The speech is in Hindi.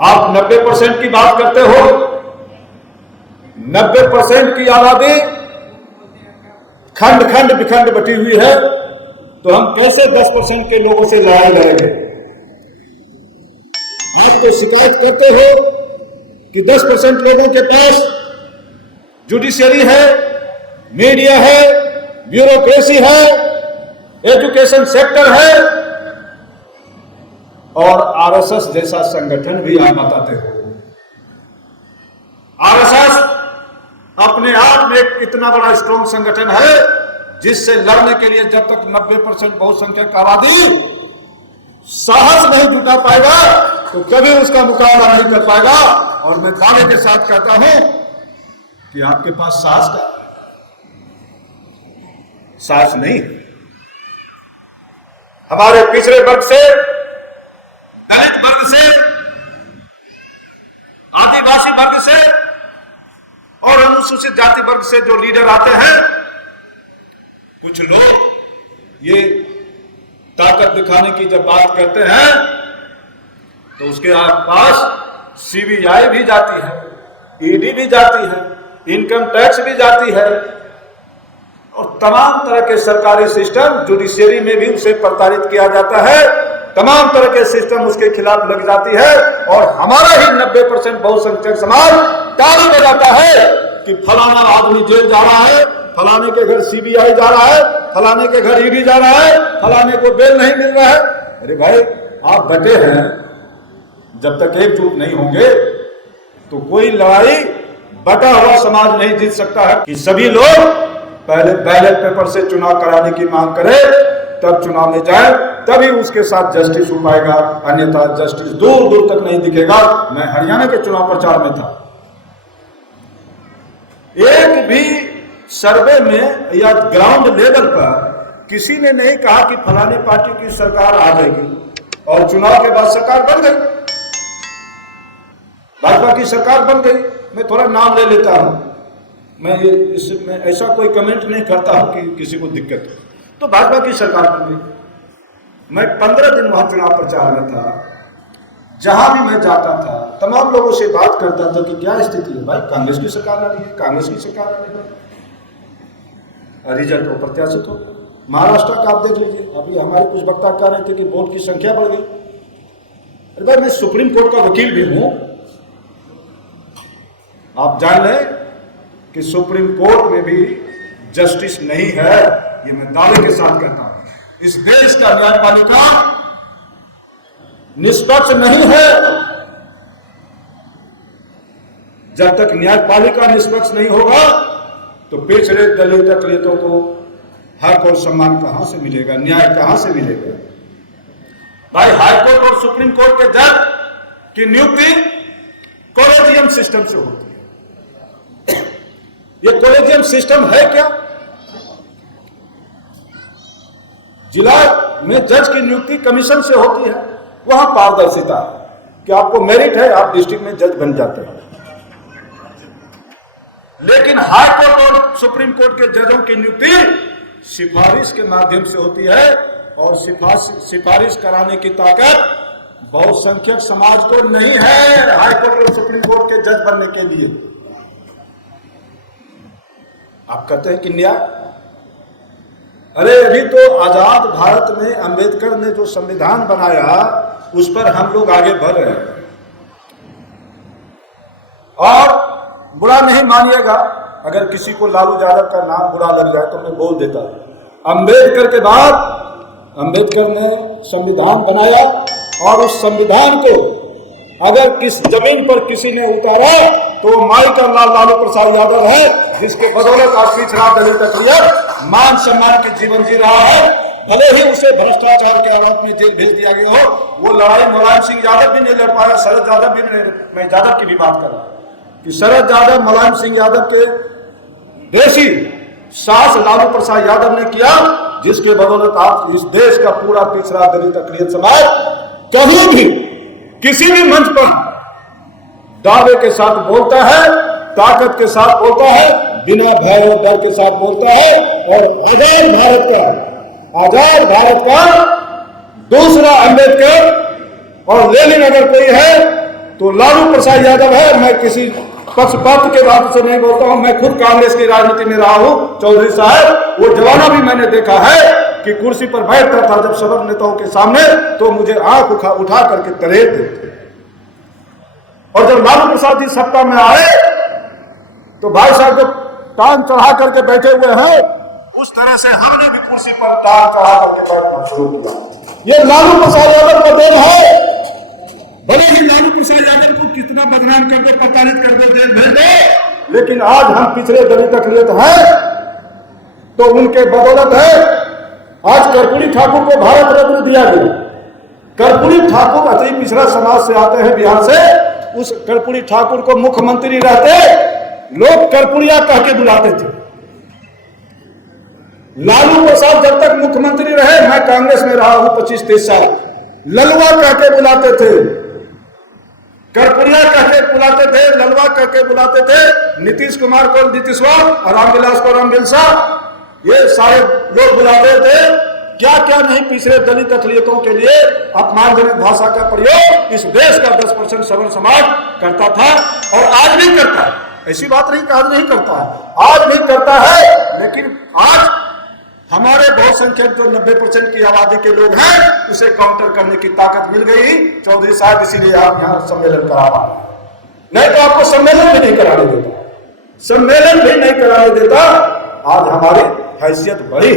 आप 90% की बात करते हो। 90% की आबादी खंड खंड विखंड बटी हुई है, तो हम कैसे 10% के लोगों से लड़ाई लड़ेंगे? आप तो शिकायत करते हो कि 10% लोगों के पास जुडिशरी है, मीडिया है, ब्यूरोक्रेसी है, एजुकेशन सेक्टर है और आरएसएस जैसा संगठन भी आप बताते हो। आरएसएस अपने आप में एक इतना बड़ा स्ट्रॉन्ग संगठन है जिससे लड़ने के लिए जब तक 90% बहुसंख्यक आबादी साहस नहीं जुटा पाएगा तो कभी उसका मुकाबला नहीं कर पाएगा। और मैं दावे के साथ कहता हूं कि आपके पास साहस का साहस नहीं। हमारे पिछड़े वर्ग से, दलित वर्ग से, आदिवासी वर्ग से और अनुसूचित जाति वर्ग से जो लीडर आते हैं, कुछ लोग ये ताकत दिखाने की जब बात करते हैं तो उसके पास सीबीआई भी जाती है, ईडी भी जाती है, इनकम टैक्स भी जाती है और तमाम तरह के सरकारी सिस्टम, जुडिशरी में भी उसे प्रताड़ित किया जाता है, तमाम तरह के सिस्टम उसके खिलाफ लग जाती है और हमारा ही 90% बहुसंख्यक समाज ताली बजाता है कि फलाना आदमी जेल जा रहा है, फलाने के घर सीबीआई जा रहा है, फलाने के घर ईडी जा रहा है, फलाने को बेल नहीं मिल रहा है। अरे भाई, आप डटे हैं, जब तक एकजुट नहीं होंगे तो कोई लड़ाई बटा हुआ समाज नहीं जीत सकता है। कि सभी लोग पहले बैलेट पेपर से चुनाव कराने की मांग करें, तब चुनाव में जाए, तभी उसके साथ जस्टिस हो पाएगा, अन्यथा जस्टिस दूर दूर तक नहीं दिखेगा। मैं हरियाणा के चुनाव प्रचार में था, एक भी सर्वे में या ग्राउंड लेवल पर किसी ने नहीं कहा कि फलानी पार्टी की सरकार आ जाएगी और चुनाव के बाद सरकार बन गई, भाजपा की सरकार बन गई। मैं थोड़ा नाम ले लेता हूं, मैं इसमें ऐसा कोई कमेंट नहीं करता हूं कि किसी को दिक्कत हो, तो भाजपा की सरकार बन गई। मैं 15 दिन वहां चुनाव प्रचार में था, जहां भी मैं जाता था तमाम लोगों से बात करता था कि क्या स्थिति है भाई, कांग्रेस की सरकार आ रही है, कांग्रेस की सरकार आ रही है। रिजल्ट अप्रत्याशित हो। महाराष्ट्र का आप देख लीजिए, अभी हमारे कुछ वक्ता कह रहे थे कि वोट की संख्या बढ़ गई। अरे भाई, मैं सुप्रीम कोर्ट का वकील भी हूं, आप जान लें कि सुप्रीम कोर्ट में भी जस्टिस नहीं है, ये मैं दावे के साथ कहता हूं। इस देश का न्यायपालिका निष्पक्ष नहीं है। जब तक न्यायपालिका निष्पक्ष नहीं होगा तो पिछड़े दलित अकलियतों को हक और सम्मान कहां से मिलेगा, न्याय कहां से मिलेगा? भाई, हाईकोर्ट और सुप्रीम कोर्ट के जज की नियुक्ति कॉलेजियम सिस्टम से होती है। ये कॉलेजियम सिस्टम है क्या? जिला में जज की नियुक्ति कमीशन से होती है, वहां पारदर्शिता है कि आपको मेरिट है, आप डिस्ट्रिक्ट में जज बन जाते हैं। लेकिन हाई कोर्ट और सुप्रीम कोर्ट के जजों की नियुक्ति सिफारिश के माध्यम से होती है और सिफारिश कराने की ताकत बहुसंख्यक समाज को नहीं है हाई कोर्ट और सुप्रीम कोर्ट के जज बनने के लिए। आप कहते हैं कि न्याय, अरे अभी तो आजाद भारत में अंबेडकर ने जो संविधान बनाया उस पर हम लोग आगे बढ़ रहे हैं। और बुरा नहीं मानिएगा, अगर किसी को लालू यादव का नाम बुरा लग जाए तो मैं बोल देता हूं। अंबेडकर के बाद अंबेडकर ने संविधान बनाया और उस संविधान को अगर किस जमीन पर किसी ने उतारा तो माई का लाल लालू प्रसाद यादव है, जिसके बदौलत आज पिछड़ा दलित अकलियत मान सम्मान के जीवन जी रहा है। भले ही उसे भ्रष्टाचार के आरोप में जेल भेज दिया गया हो, वो लड़ाई मुलायम सिंह यादव भी नहीं लड़ पाया, शरद यादव भी नहीं। मैं यादव की भी बात कर रहा हूं कि शरद यादव, मुलायम सिंह यादव के देशी सास लालू प्रसाद यादव ने किया, जिसके बदौलत आप इस देश का पूरा पिछड़ा दलित अकलियत समाज कहीं भी किसी भी मंच पर दावे के साथ बोलता है, ताकत के साथ बोलता है, बिना भय और डर के साथ बोलता है। और आजाद भारत का दूसरा अंबेडकर और लेनिन अगर कोई है तो लालू प्रसाद यादव है, मैं किसी पक्षपात के बात से नहीं बोलता हूं, मैं खुद कांग्रेस की राजनीति में रहा हूं। चौधरी साहब, वो जमाना भी मैंने देखा है कि कुर्सी पर बैठता था जब सदर नेताओं के सामने, तो मुझे आंख उठा करके तरेर देते। और जब लालू प्रसाद जी सत्ता में आए तो भाई साहब जो टांग चढ़ा करके बैठे हुए हैं, उस तरह से हमने भी कुर्सी पर टांग चढ़ा करके बैठना शुरू किया। ये लालू प्रसाद यादव का देन है। भले ही लालू प्रसाद यादव को कितना बदनाम कर दो, प्रताड़ित कर दो, जेल भेज दो, लेकिन आज हम पिछड़े दलित अकलियत हैं तो उनके बदौलत है आज कर्पूरी ठाकुर को भारत रत्न दिया गया। कर्पूरी ठाकुर अति पिछड़ा समाज से आते हैं, बिहार से। उस कर्पूरी ठाकुर को मुख्यमंत्री रहते लोग कर्पूरिया कह के बुलाते थे। लालू प्रसाद जब तक मुख्यमंत्री रहे, मैं कांग्रेस में रहा हूं 25-23 साल, ललुआ कह के बुलाते थे, कर्पूरिया कह के बुलाते थे, ललुआ कह के बुलाते थे। नीतीश कुमार को नीतीशवा और रामविलास को रामविलसा, ये सारे लोग बुलाते थे। क्या क्या नहीं पिछड़े दलित अकलियतों के लिए अपमानजनक भाषा का प्रयोग इस देश का 10% सवर्ण समाज करता था और आज भी करता है। ऐसी बात नहीं कि आज नहीं करता है, आज भी करता है। लेकिन आज हमारे बहुसंख्यक जो 90% की आबादी के लोग हैं, उसे काउंटर करने की ताकत मिल गई चौधरी साहब, इसीलिए आप यहाँ सम्मेलन करा पा रहे हैं। नहीं तो आपको सम्मेलन भी नहीं कराने देता, सम्मेलन भी नहीं कराने देता। आज हमारी हैसियत बढ़ी।